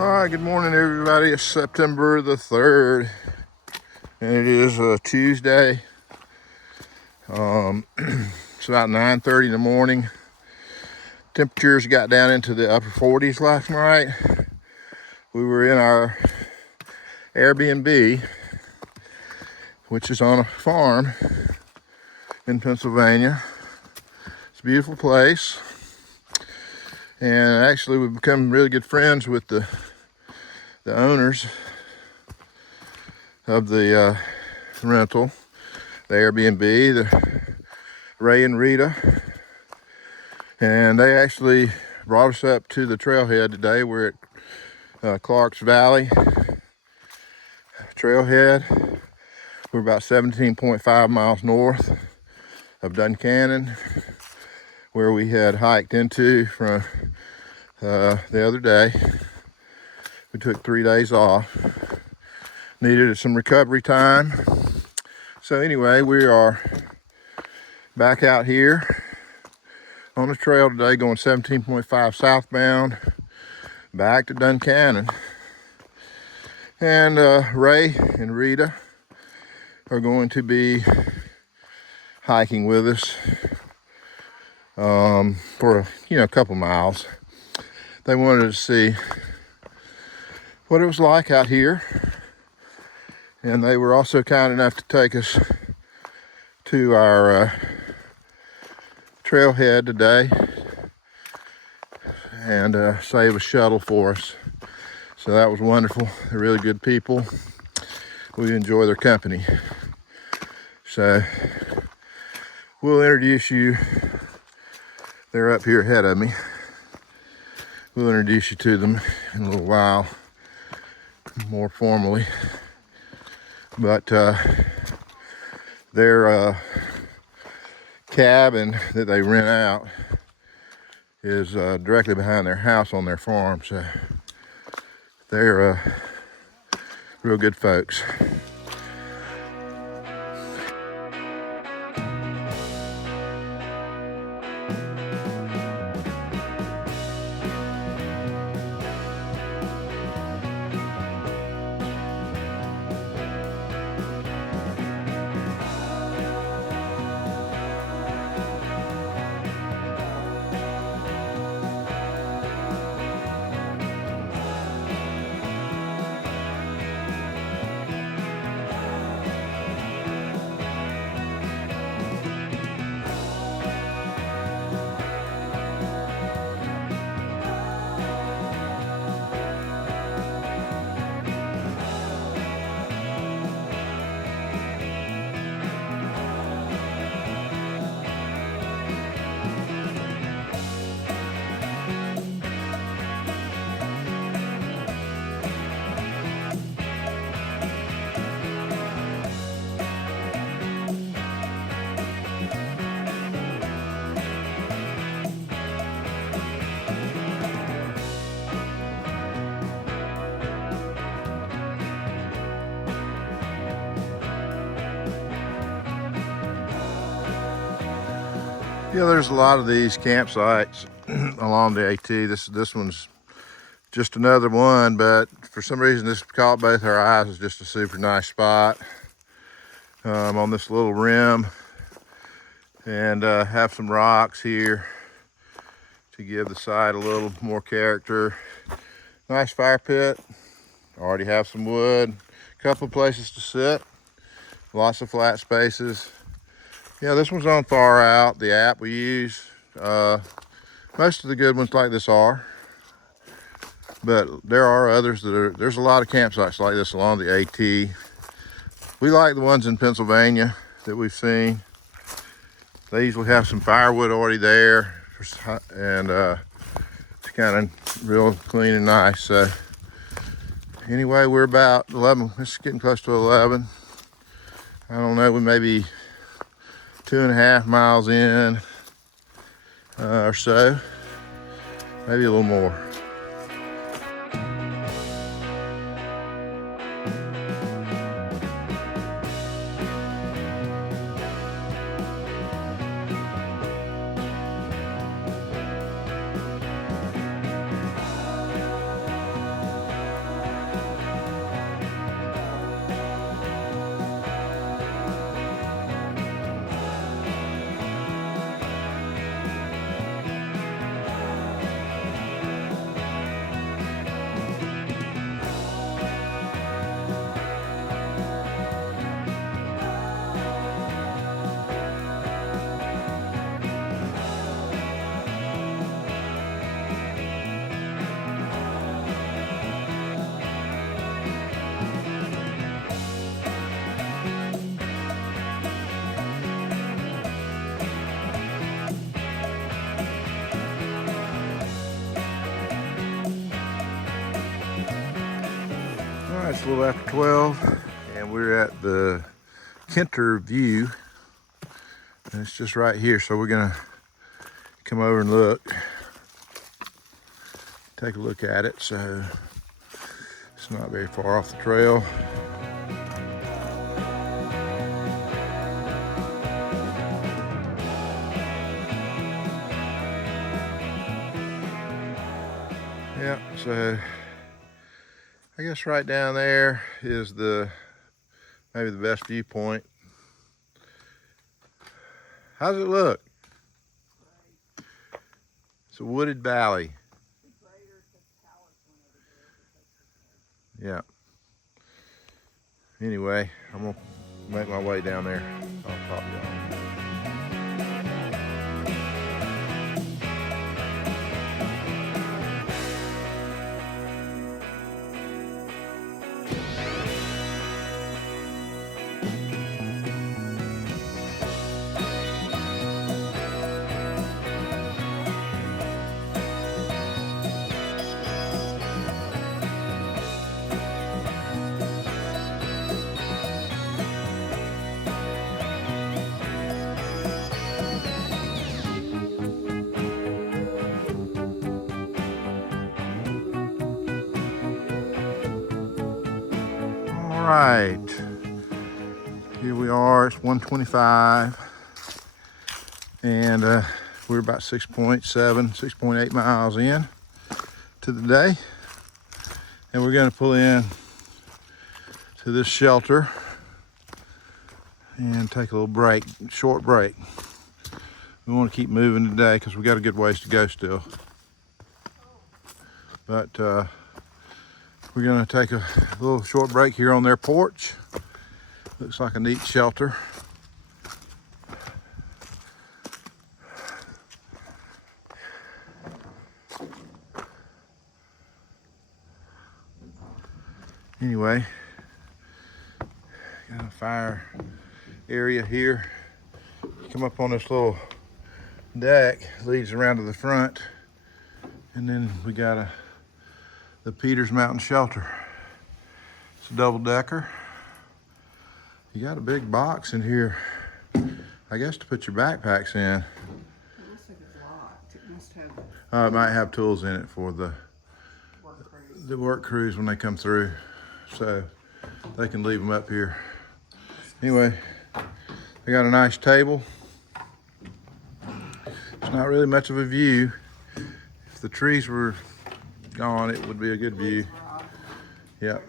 All right, good morning, everybody. It's September the 3rd, and it is a Tuesday. It's about 9:30 in the morning. Temperatures got down into the upper 40s last night. We were in our Airbnb, which is on a farm in Pennsylvania. It's a beautiful place, and actually we've become really good friends with the owners of the rental, the Airbnb, the Ray and Rita, and they actually brought us up to the trailhead today. We're at Clark's Valley trailhead. We're about 17.5 miles north of Duncannon, where we had hiked into from the other day. We took 3 days off, needed some recovery time. So anyway, we are back out here on the trail today, going 17.5 southbound back to Duncannon. And Ray and Rita are going to be hiking with us for a couple miles. They wanted to see what it was like out here, and they were also kind enough to take us to our trailhead today and save a shuttle for us. So that was wonderful. They're really good people. We enjoy their company. So we'll introduce you. They're up here ahead of me. We'll introduce you to them in a little while, more formally. But their cabin that they rent out is directly behind their house on their farm. So they're real good folks. Yeah, there's a lot of these campsites along the AT. This one's just another one, but for some reason this caught both our eyes as just a super nice spot on this little rim, and have some rocks here to give the site a little more character. Nice fire pit. Already have some wood. A couple of places to sit. Lots of flat spaces. Yeah, this one's on Far Out, the app we use. Most of the good ones like this are, but there are others there's a lot of campsites like this along the AT. We like the ones in Pennsylvania that we've seen. They usually have some firewood already there, and it's kind of real clean and nice. So anyway, we're about 11, it's getting close to 11. I don't know, we may be 2.5 miles in or so, maybe a little more. little after 12, and we're at the Kenter View, and it's just right here. So we're gonna come over and take a look at it. So it's not very far off the trail. Yeah, so I guess right down there is maybe the best viewpoint. How's it look? It's a wooded valley. Yeah. Anyway, I'm gonna make my way down there. I'll pop you on. All right, here we are. It's 1:25, and we're about 6.8 miles in to the day, and we're going to pull in to this shelter and take a little break, short break. We want to keep moving today because we got a good ways to go still, but we're going to take a little short break here on their porch. Looks like a neat shelter. Anyway, got a fire area here. Come up on this little deck, leads around to the front, and then we got the Peters Mountain Shelter. It's a double-decker. You got a big box in here, I guess, to put your backpacks in. It looks like it's locked. It must have. It might have tools in it for the work crews when they come through, so they can leave them up here. Anyway, they got a nice table. It's not really much of a view. If the trees were gone, it would be a good view. Yep.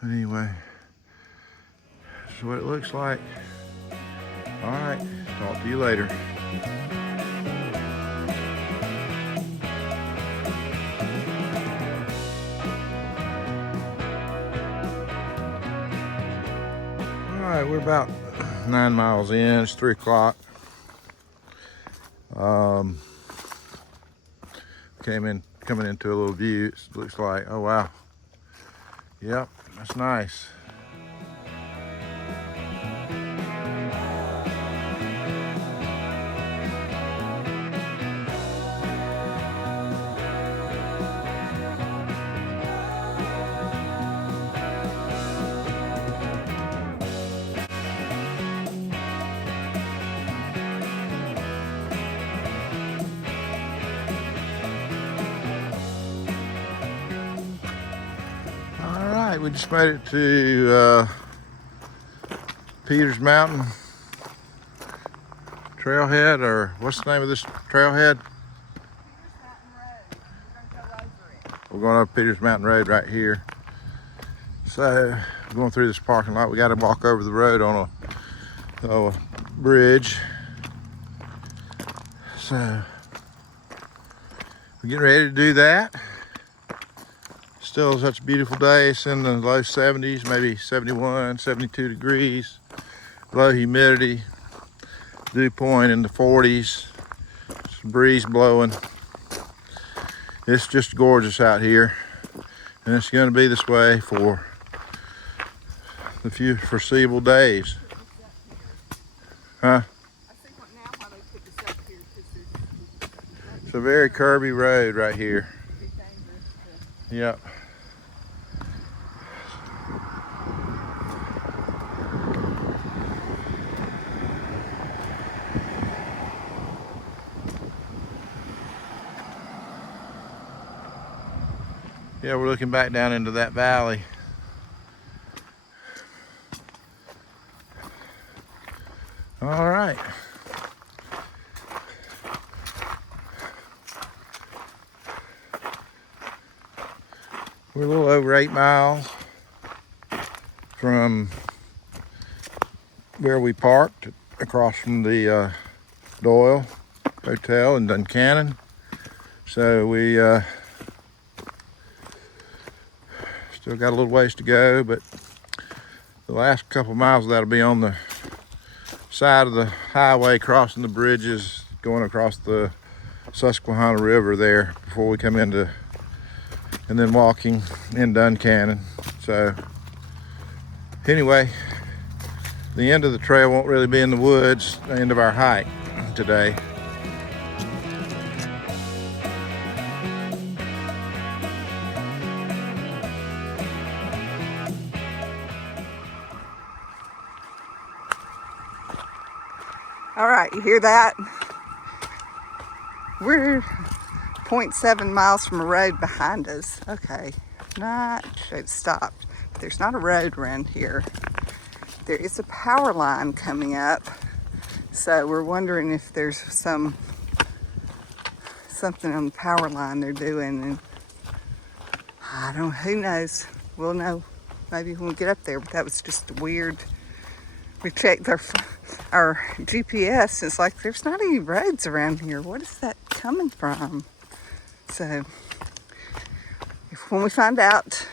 But anyway, this is what it looks like. All right, talk to you later. All right, we're about 9 miles in. It's 3 o'clock. Coming into a little view. It looks like, oh wow. Yep, that's nice. We just made it to Peters Mountain Trailhead, or what's the name of this trailhead? We're going up Peters Mountain Road right here. So we're going through this parking lot. We got to walk over the road on a bridge. So we're getting ready to do that. Still such a beautiful day. It's in the low 70s, maybe 71, 72 degrees. Low humidity. Dew point in the 40s. Some breeze blowing. It's just gorgeous out here. And it's going to be this way for the few foreseeable days. Huh? It's a very curvy road right here. Yep. Yeah, we're looking back down into that valley. All right. We're a little over 8 miles from where we parked, across from the Doyle Hotel in Duncannon. So we still got a little ways to go, but the last couple miles of that'll be on the side of the highway, crossing the bridges, going across the Susquehanna River there before we come into, and then walking in Duncannon. So anyway, the end of the trail won't really be in the woods, the end of our hike today. All right, you hear that? We're 0.7 miles from a road behind us. Okay, it stopped. There's not a road around here. There is a power line coming up. So we're wondering if there's something on the power line they're doing, and who knows? We'll know maybe when we get up there, but that was just weird. We checked our GPS. It's like there's not any roads around here. What is that coming from? So if we find out,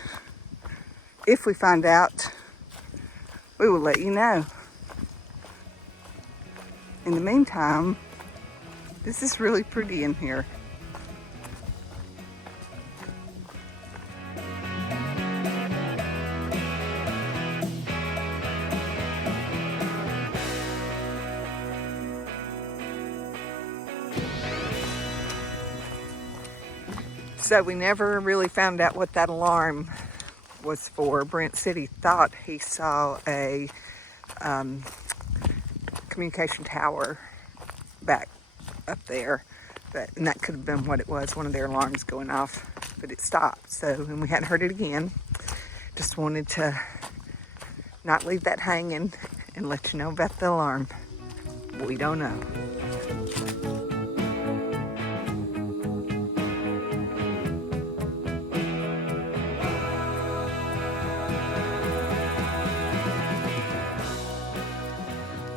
we will let you know. In the meantime, this is really pretty in here. So we never really found out what that alarm was for. Brent said he thought he saw a communication tower back up there, and that could have been what it was, one of their alarms going off, but it stopped. So, and we hadn't heard it again. Just wanted to not leave that hanging and let you know about the alarm. We don't know.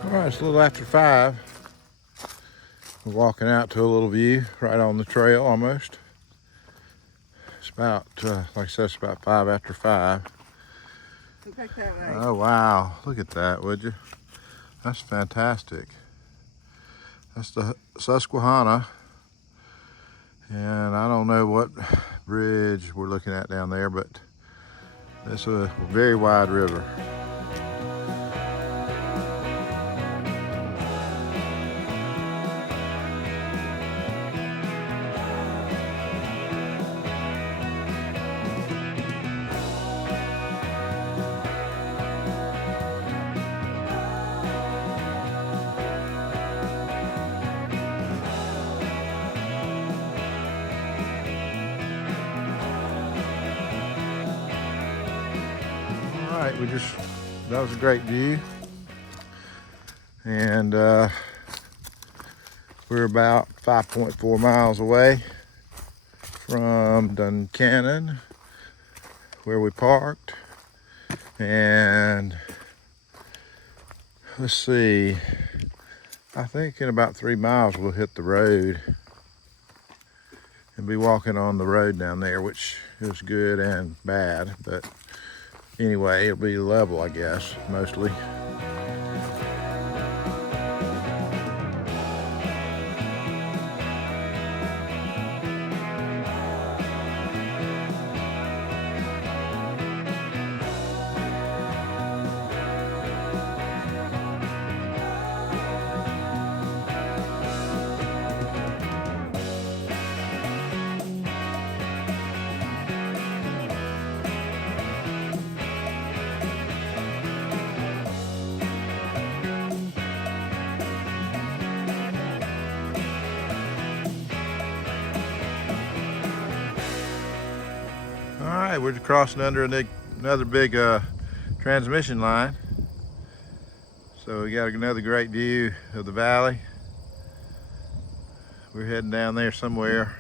All right, it's a little after 5. We're walking out to a little view right on the trail almost. It's about, like I said, it's about 5 after 5. Look back that way. Oh, wow. Look at that, would you? That's fantastic. That's the Susquehanna. And I don't know what bridge we're looking at down there, but it's a very wide river. All right, that was a great view. And we're about 5.4 miles away from Duncannon, where we parked. And let's see, I think in about 3 miles we'll hit the road and be walking on the road down there, which is good and bad, but anyway, it'll be level, I guess, mostly. right, we're crossing under another big transmission line. So we got another great view of the valley. We're heading down there somewhere.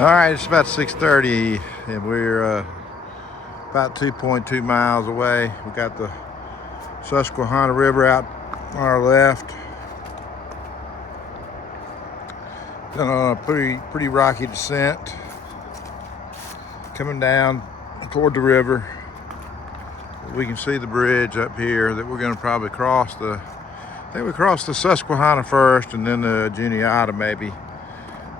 All right, it's about 6:30 and we're about 2.2 miles away. We got the Susquehanna River out on our left. Been on a pretty rocky descent. Coming down toward the river. We can see the bridge up here that we're gonna probably cross I think we cross the Susquehanna first and then the Juniata maybe.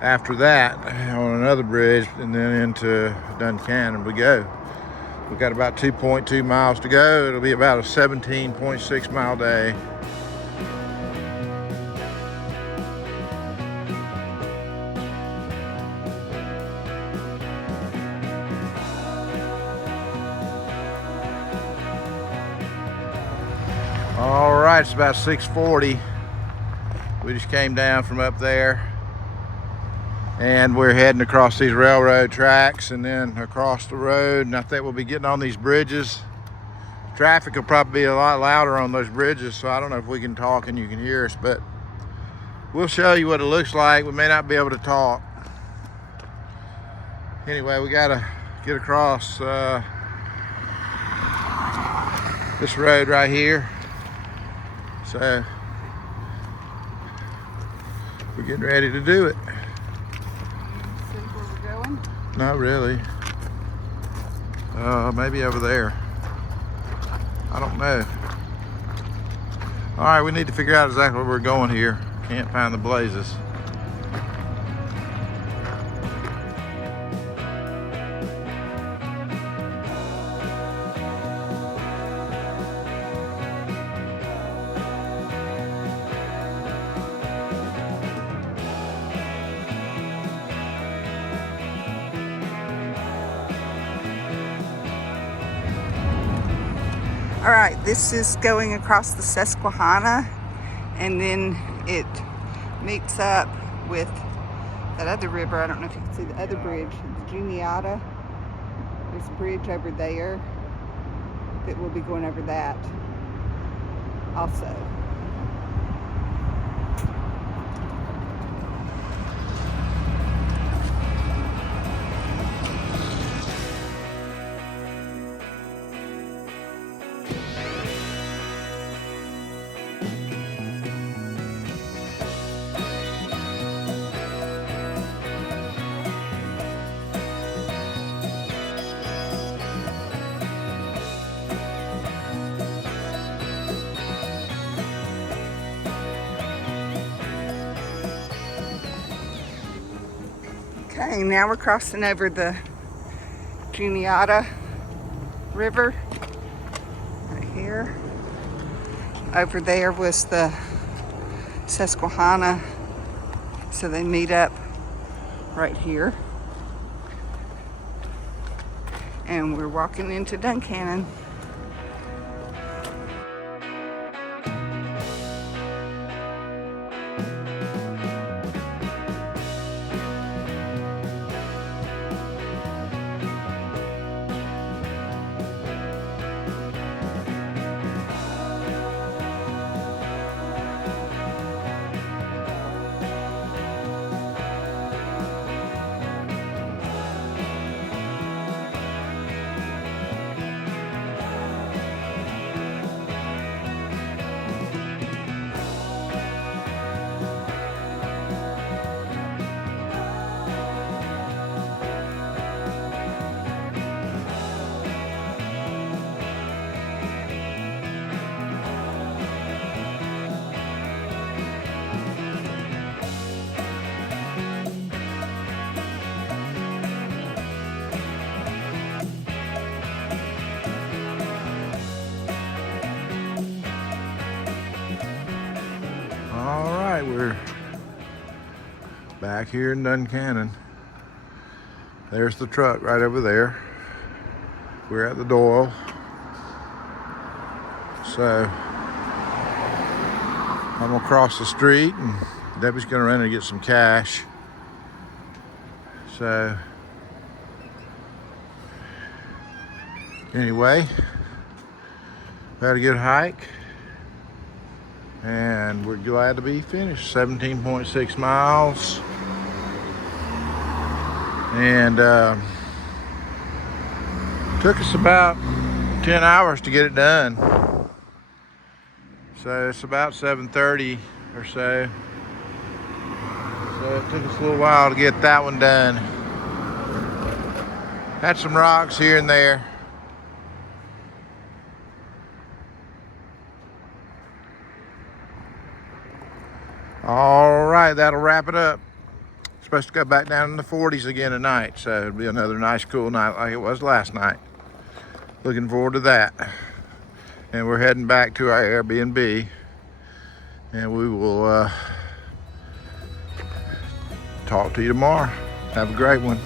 After that, on another bridge, and then into Duncannon we go. We've got about 2.2 miles to go. It'll be about a 17.6 mile day. All right, it's about 6:40. We just came down from up there. And we're heading across these railroad tracks and then across the road. And I think we'll be getting on these bridges. Traffic will probably be a lot louder on those bridges, so I don't know if we can talk and you can hear us, but we'll show you what it looks like. We may not be able to talk. Anyway, we gotta get across this road right here. So we're getting ready to do it. Not really. Maybe over there. I don't know. All right, we need to figure out exactly where we're going here. Can't find the blazes. All right, this is going across the Susquehanna, and then it meets up with that other river. I don't know if you can see the other bridge, the Juniata. There's a bridge over there that we'll be going over that also. Okay, now we're crossing over the Juniata River right here. Over there was the Susquehanna, so they meet up right here. And we're walking into Duncannon. All right, we're back here in Duncannon. There's the truck right over there. We're at the Doyle. So I'm gonna cross the street and Debbie's gonna run and get some cash. So anyway, we had a good hike and we're glad to be finished. 17.6 miles. And took us about 10 hours to get it done. So it's about 7:30 or so. So it took us a little while to get that one done. Had some rocks here and there. All right, that'll wrap it up. Supposed to go back down in the 40s again tonight, so it'll be another nice cool night like it was last night. Looking forward to that. And we're heading back to our Airbnb, and we will talk to you tomorrow. Have a great one.